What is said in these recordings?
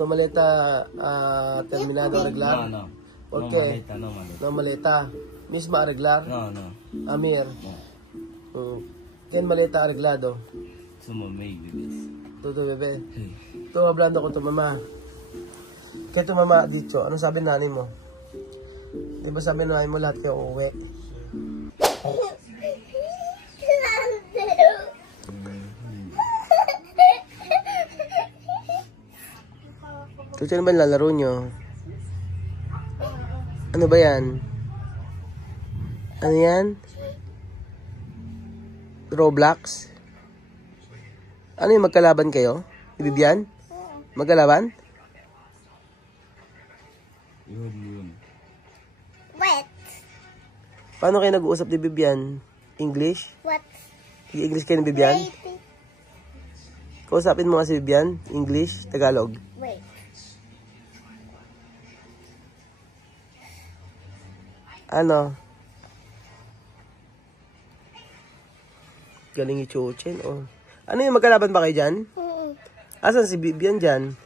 Tu maleta terminado arreglar? No. ¿Por No qué? maleta, no maleta. No maleta. Misma arreglar? No. Amir. No. ¿Quién maleta arreglado? Somos babies. Tuto bebe. Sí. Ito hablando ko to mama. Kaya to mama dito, ano sabi nanay mo? Di ba sabi nanay mo lahat kayo uuwi? Ito ano ba yung lalaro nyo? Ano ba yan? Ano yan? Roblox? Ano yung magkalaban kayo? Ibibian? Magkalaban? Yun. What? Paano kayo nag-uusap ni Bibian? English? What? English kayo ni Bibian? Kausapin mo nga si Bibian? English? Tagalog? Wait. Ano? Galing i-chuchen, oh. Ano yung magkalaban ba kayo dyan? Asan si Bibian dyan?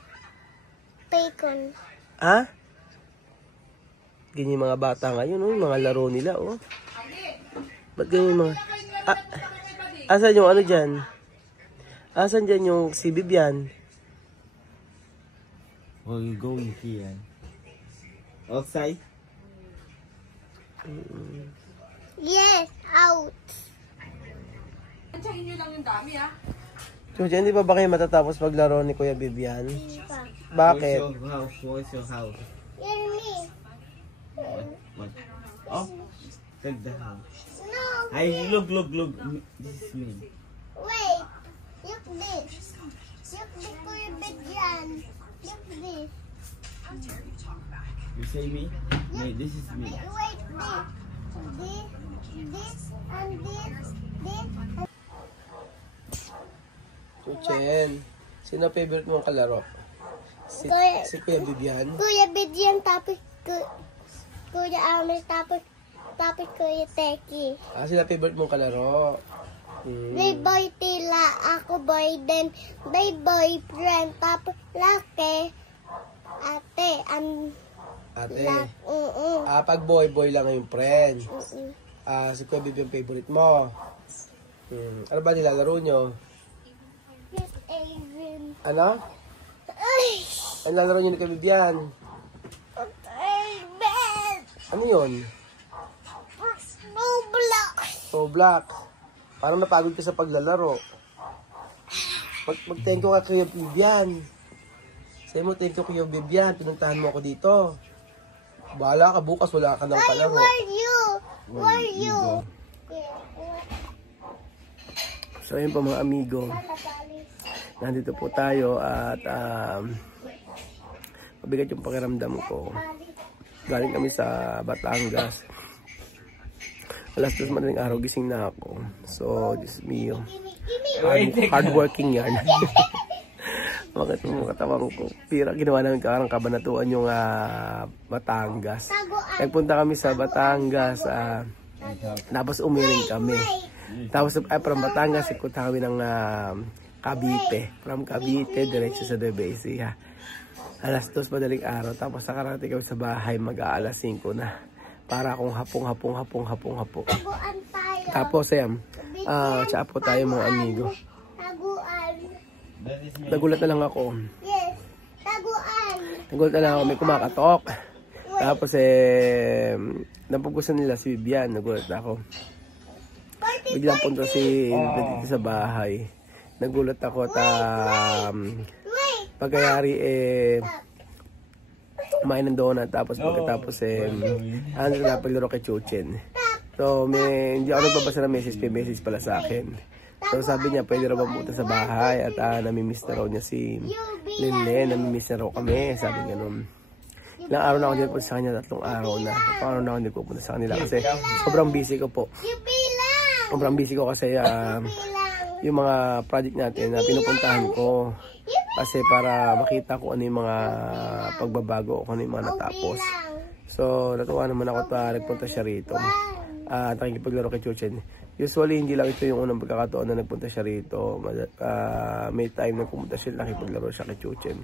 Bacon. Ha? Ganyan yung mga bata ngayon, oh. Yung mga laro nila, oh. Ba't ganyan yung mga... asan yung ano dyan? Asan dyan yung si Bibian? Where you going here? Outside? Yes, out. Antayin nyo lang yung dami, ha? Chuchen, hindi pa ba kayo matatapos maglaro ni Kuya Bibian? Pa. Bakit? Where's your house? Hear me. What? Oh, take the house. No. Hey, look. This is me. Wait. Look this. Look this for your bed, Jan. Look this. You say me? No, this is me. Wait, this, and this. Chuchen, sino favorite mong kalaro? Si Kuya Bibian? Kuya Bidyan, tapos Kuya Amir, tapos Kuya Teki. Sila favorite mong kalaro? May boy Tila, ako boy din. May boyfriend, tapos laki. Ate, Ate? Oo. Pag boy lang yung friend. Si Kuya Bibian favorite mo. Ano ba nilalaro nyo? Yes, Adrian. Ano? Ay! Ano lalaro nyo ni Kuya Bibian? Amen! Ano yun? Roblox! Roblox. Parang napagod ka sa paglalaro. Mag-thank you ka Kuya Bibian. Sabi mo, thank you Kuya Bibian. Pinuntahan mo ako dito. Bahala ka bukas, wala ka nang Ay, palaro. where are you? So ayun po mga amigo. Nandito po tayo at mabigat yung pakiramdam ko. Galing kami sa Batangas. Alas 2 madaling araw gising na ako. So, Diyos mio. Hardworking yan. Bakit yung katawan ko? Pira, ginawa namin karang kabanatuan yung Batangas. Nagpunta kami sa Batangas. Tapos umiring kami. Tapos from Batangas, ikot kami ng Cavite. From Cavite, diretso sa Debesi. Alas 2 madaling araw. Tapos nakarating kami sa bahay, mag-aalas 5 na. Para akong hapong. Taguan tayo. Tapos tsa po tayo mga amigo. Taguan. Nagulat na lang ako. Yes. Taguan. Nagulat na lang ako, may kumakatok. Tapos napupusan nila si Bibian. Nagulat na ako. Biglang punta si dito sa bahay. Nagulat ako at pagkayari kumain ng donut. Tapos pagkatapos napaglaro kay Chuchen. So hindi ako nagbabasa ng message. May message pala sa akin. So sabi niya pwede raw pumunta sa bahay at namimiss na raw niya si Lynn. Namimiss na raw kami. Sabi ganun. Ilang araw na ako dito sa kanya, 3 araw na. 3 araw na ako dito pupunta sa kanila kasi sobrang busy ko po. Sobrang busy ko kasi yung mga project natin na pinupuntahan ko kasi para makita ko ano yung mga pagbabago o ano yung mga natapos. So natuwa naman ako at nagpunta siya rito. Nakikipaglaro kay Chuchen. Usually hindi lang ito yung unang pagkakataon na nagpunta siya rito. May time na pumunta siya, nakikipaglaro siya kay Chuchen.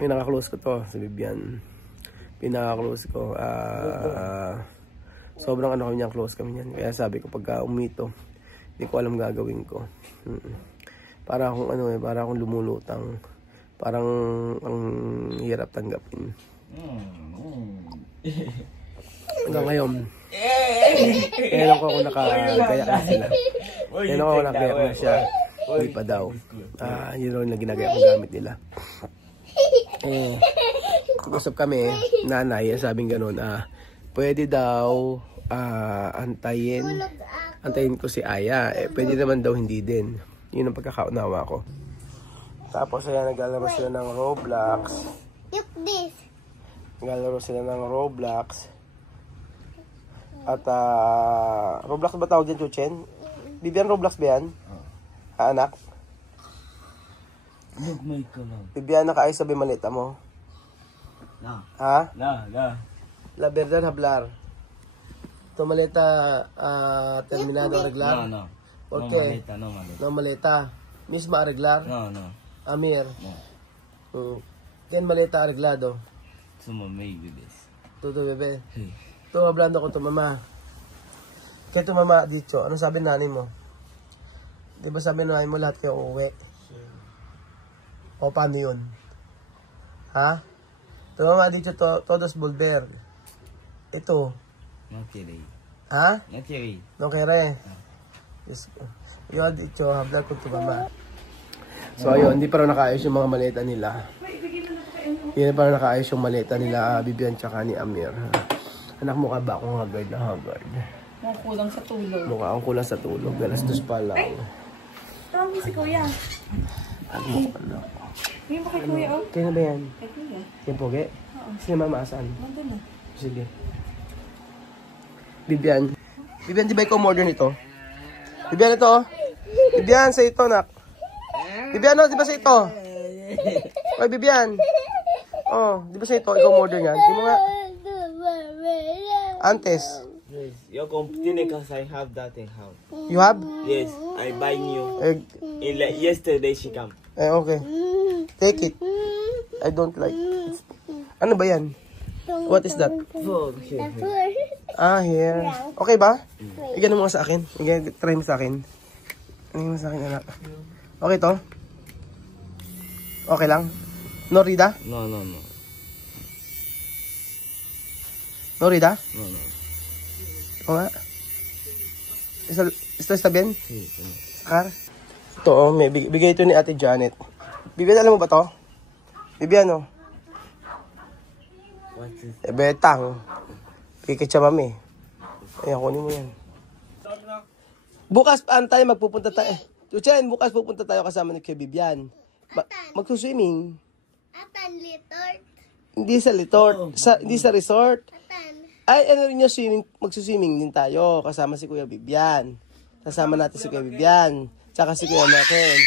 Pinaka-close ko to, si Vivian. Pinaka-close ko. Sobrang ano kami niyan, close kami niyan. Kaya sabi ko pagka umito, hindi ko alam gagawin ko. Para akong para akong lumulutang. Parang ang hirap tanggapin. Hanggang ngayon. Kailan ko ako nakagaya na sila. Kailan ko ako nakagaya na siya. Hindi pa daw. Yun lang ginagaya kong gamit nila. Usap kami, nanay, sabing ganun, pwede daw antayin ko si Aya. Pwede naman daw hindi din. Yun ang pagkakaunawa ko. Tapos ayan, naglalaro sila ng Roblox. Look this. Naglalaro sila ng Roblox. At Roblox ba tawag dyan, Chuchen? Bibian, Roblox ba yan? Anak? Bibian, nakaayos sabi malita mo? Na. Ha? Na. La verdad hablar. Tu maleta terminado arreglar? No. ¿Por qué? No maleta. Misma arreglar? No. Amir. No. Ten maleta arreglado. Suma may bibis. Todo bebe. To hablando ko to mama. Kaya to mama dito, ano sabi nanay mo? Di ba sabi nanay mo lahat kayo uuwi? O paano yun? Ha? To mama dito, todos volver. Ito. No quiere. Ha? No quiere. No quiere. Yes. Yun dito, hablan ko to mama. So ayun, hindi pa rin nakaayos yung mga maleta nila. Hindi pa rin nakaayos yung maleta nila, Bibian tsaka ni Amir. Anak, mukha ba akong haggard na haggard? Mukhang kulang sa tulog. Mukha akong kulang sa tulog. Alas 2 pa lang. Tawag mo si Kuya. Ano? Ngayon ba kay Kuya, oh? Kaya na ba yan? Kay Kuya. Yan poge? Sino mama asan? Nandun na. Sige. Bibian, di ba ikaw umorder nito? Bibian, ito oh. Bibian, sa ito nak. Bibian, oh, di ba sa ito? Oy, Bibian. Oh, di ba sa ito? Ikaw umorder yan? Di mo nga. Antes. Yes. Your computer because I have that in house. You have? Yes, I buy new. Eh, Yesterday she come. okay. Take it. I don't like. Ano ba yan? What is that? Oh, okay. Here. Okay ba? Igano mo nga sa akin. Try mo sa akin. Ano mo sa akin, anak? Okay to? Okay lang? No, Rida? No. No, Rida? No. O nga. Está bien? Sí. Sakar? Ito, oh, may bigay ito ni Ate Janet. Bibian, alam mo ba to? Bibian, oh. What is Betang. Pikit siya, mami. Ayan, kunin mo yan. Bukas, tayo magpupunta tayo. Chuchen, bukas pupunta tayo kasama ni Kuya Bibian. Magsuswimming. Atan litort. Hindi sa resort. Hindi sa resort. Atan. Ay, ano rin yung swimming, magsuswimming din tayo. Kasama si Kuya Bibian. Kasama natin si Kuya Bibian. Tsaka si Kuya Naken.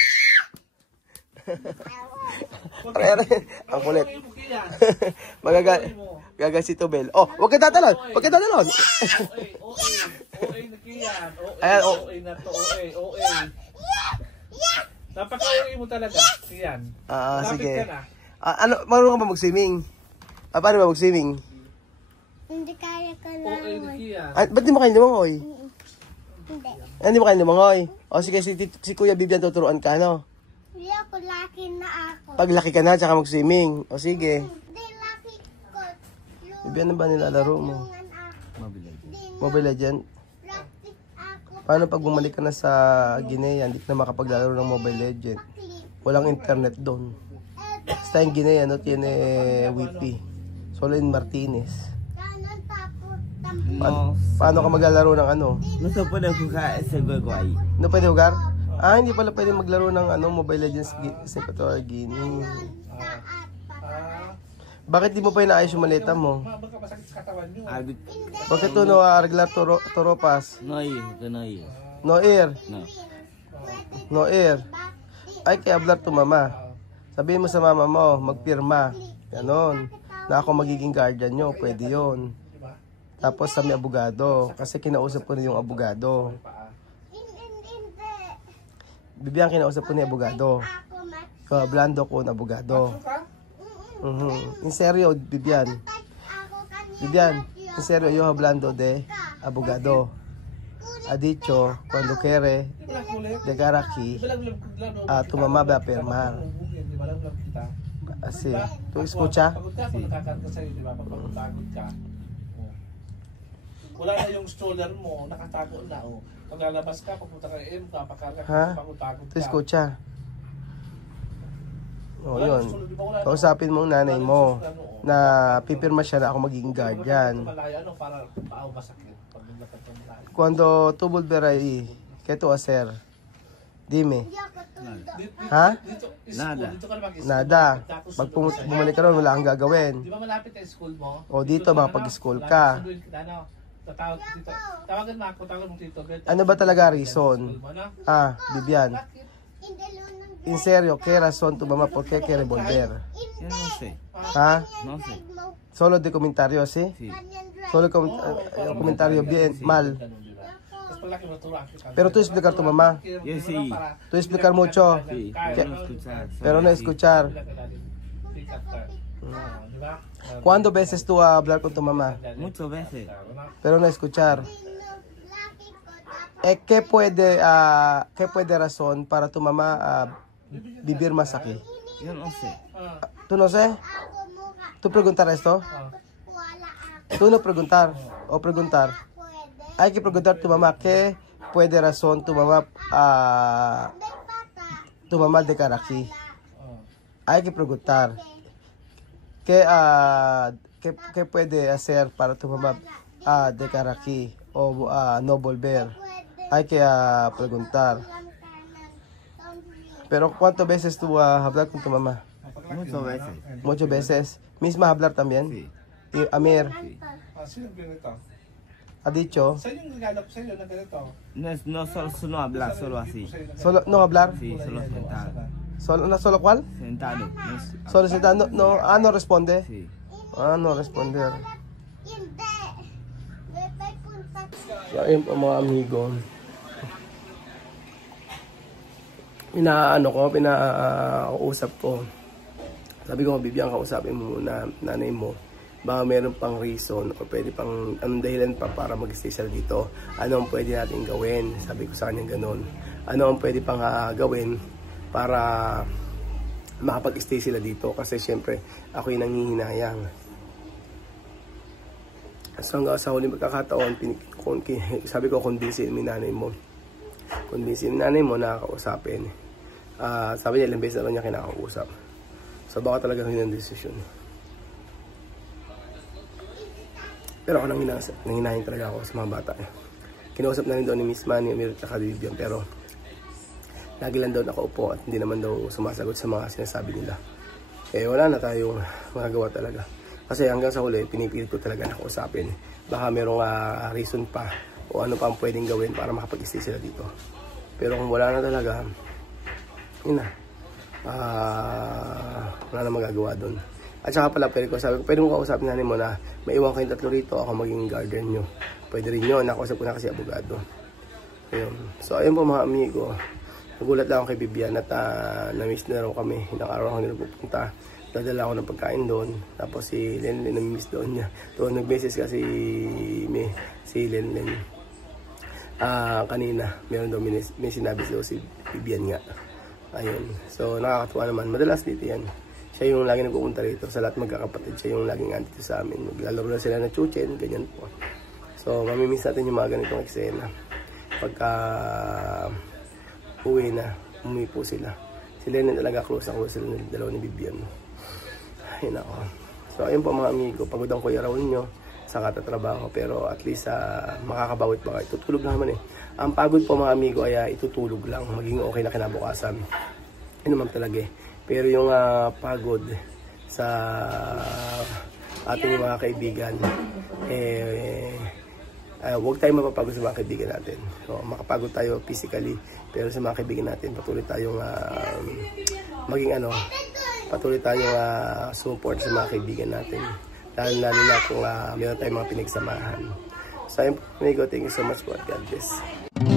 Ang kulit. Gagal si Tobel. Oh, huwag ka tatalon. Huwag ka tatalon. Ayan, Dapat kauwi mo talaga. Yan. Sige. Ano, marunong ka ba mag-swimming? Paano ba mag-swimming? Hindi kaya ka lang. Ba't di mo kayo lumangoy? Hindi. Hindi mo kayo lumangoy? O sige, si Kuya Bibian tuturuan ka, no? Hindi ako laki na ako. Pag laki ka na, tsaka mag-swimming. O sige. Hindi laki ko. Bibian, ano ba nilalaro mo? Tulungan ako. Mobile Legend? Practice ako. Paano pag bumalik ka na sa Guinea, hindi ka na makapaglalaro ng Mobile Legend? Walang internet doon. Basta yung Guinea, no? Tiene wifi. Solo in Martinez. Kanan tapos Paano ka maglalaro ng ano? Gusto po na ko ka sa Guay. No pwede hugar? Hindi pala pwede maglaro ng Mobile Legends sa Equatorial Guinea. Bakit di mo pa inaayos yung maleta mo? Baka masakit sa katawan nyo. Bakit ito no arreglar toropas? No air. No air. No. No air. Ay, kaya hablar to mama. Sabihin mo sa mama mo, magpirma. Ganon. Na ako magiging guardian nyo, pwede yon. Tapos sa may abogado, kasi kinausap ko na yung abogado. Bibiang kinausap ko na yung abogado. ako Yo hablando con abogado. En serio, Vivian. Vivian, en serio, yo hablando de abogado. Ha dicho, cuando quiere llegar aquí, tu mamá va a firmar. Así. ¿Tú escucha? Pagod ka, pag nakakarga sa'yo, di ba? Pagod ka. Oh. Wala na yung stroller mo, nakatago na. Oh. Pag lalabas ka, papunta ka papakarga ka, Ha? pagod Tu ka. escucha? O, yun. Kausapin mo ang nanay mo na pipirma siya na ako magiging guardian. Malaya, para paaw masakit. Pag nilakad ka malayo. Cuando tú volverás ahí, ¿qué tú vas a hacer? Dime. Ha? Nada. Dito ka na mag-school. Nada. Pag bumalik ka ron, wala kang gagawin. Di ba malapit ang school mo? O dito, makapag-school ka. Tatawag dito. Tawagan mo ako, tawagan mo dito. Ano ba talaga reason? Vivian. En serio, ¿qué razón tu mamá por qué quiere volver? Yo no sé. ¿Ha? No sé. Solo de comentarios, ¿sí? Sí. Solo comentario bien, mal. Pero tú explicar a tu mamá. Yo sí. Tú explicar mucho. Sí. ¿Qué? Pero no escuchar. Pero no escuchar. ¿Cuántas veces tú vas a hablar con tu mamá? Muchas veces. Pero no escuchar. ¿Qué puede razón para tu mamá vivir más aquí? Yo no sé. ¿Tú no sé? ¿Tú preguntar esto? ¿Tú no preguntar? ¿O preguntar? Hay que preguntar a tu mamá qué puede razón tu mamá dejar aquí. Hay que preguntar qué puede hacer para tu mamá dejar aquí o no volver. Hay que preguntar. Pero ¿cuántas veces tú vas a hablar con tu mamá? Muchas veces. Muchas veces. ¿Misma hablar también? Sí. Y Amir Sino ganito? ha dicho, Sa'yo yung nagalap sa'yo na ganito? No solo hablar, solo así. solo no hablar. Sí, solo sentado. ¿Solo cuál? Sentado. No es- Solo sentado. No responde. Sí. No responder. Hindi. May punta. So, ayun po mga amigo. Pinausap ko. Sabi ko, Bibian, kausapin mo muna nanay mo. Baka meron pang reason o pwede pang anong dahilan pa para mag-stay sila dito. Ano ang pwede natin gawin? Sabi ko sa kanya ganun. Ano ang pwede pang gawin para makapag-stay sila dito? Kasi syempre, ako yung nangihinayang. So hanggang sa huling pagkakataon, sabi ko, convincein mo yung nanay mo. Convincein mo yung nanay mo na kausapin. Sabi niya, ilang beses na lang niya kinakausap. So baka talaga yun ang desisyon. Pero ako nanghinahing talaga ako sa mga bata. Kinausap na rin doon ni Miss Manny, Amir, at Vivian, pero lagi lang daw nakaupo at hindi naman daw sumasagot sa mga sinasabi nila. Eh wala na tayong magagawa talaga. Kasi hanggang sa huli, pinipilit ko talaga na kausapin. Baka merong reason pa o ano pa ang pwedeng gawin para makapag-stay sila dito. Pero kung wala na talaga, yun na. Wala na magagawa doon. At saka pala, sabi ko, pwede mo kausapin natin mo na maiwan kayong tatlo rito, ako maging guardian nyo. Pwede rin yun, nakausap ko na kasi abogado. Ayun. So ayun po mga amigo, nagulat lang ako kay Bibian at na-miss na rin kami. Ilang araw ako nila pupunta. Dadala ako ng pagkain doon. Tapos si Lenlen na-miss doon niya. Doon nag-message kasi si Lenlen. Kanina, meron daw may sinabi daw si Bibian nga. Ayun. So nakakatuwa naman. Madalas dito yan. Siya yung lagi nagpupunta rito. Sa lahat magkakapatid, siya yung laging andito sa amin. Maglalaro na sila ng chuchen, ganyan po. So, mamimiss natin yung mga ganitong eksena. Pagka uwi na, umuwi po sila. Sila na talaga close ako sila ng dalawa ni Bibian. Ay, nako. So, ayun po mga amigo. Pagod ang kuya Raul nyo sa katatrabaho. Pero at least makakabawit pa kayo. Tutulog na naman eh. Ang pagod po mga amigo ay itutulog lang. Maging okay na kinabukasan. Yun naman talaga eh. Pero yung pagod sa ating mga kaibigan, huwag tayong mapapagod sa mga kaibigan natin. So, makapagod tayo physically, pero sa mga kaibigan natin, patuloy tayong patuloy tayong support sa mga kaibigan natin. Lalo na kung meron tayong mga pinagsamahan. So, ayun po, amigo, thank you so much po at God bless.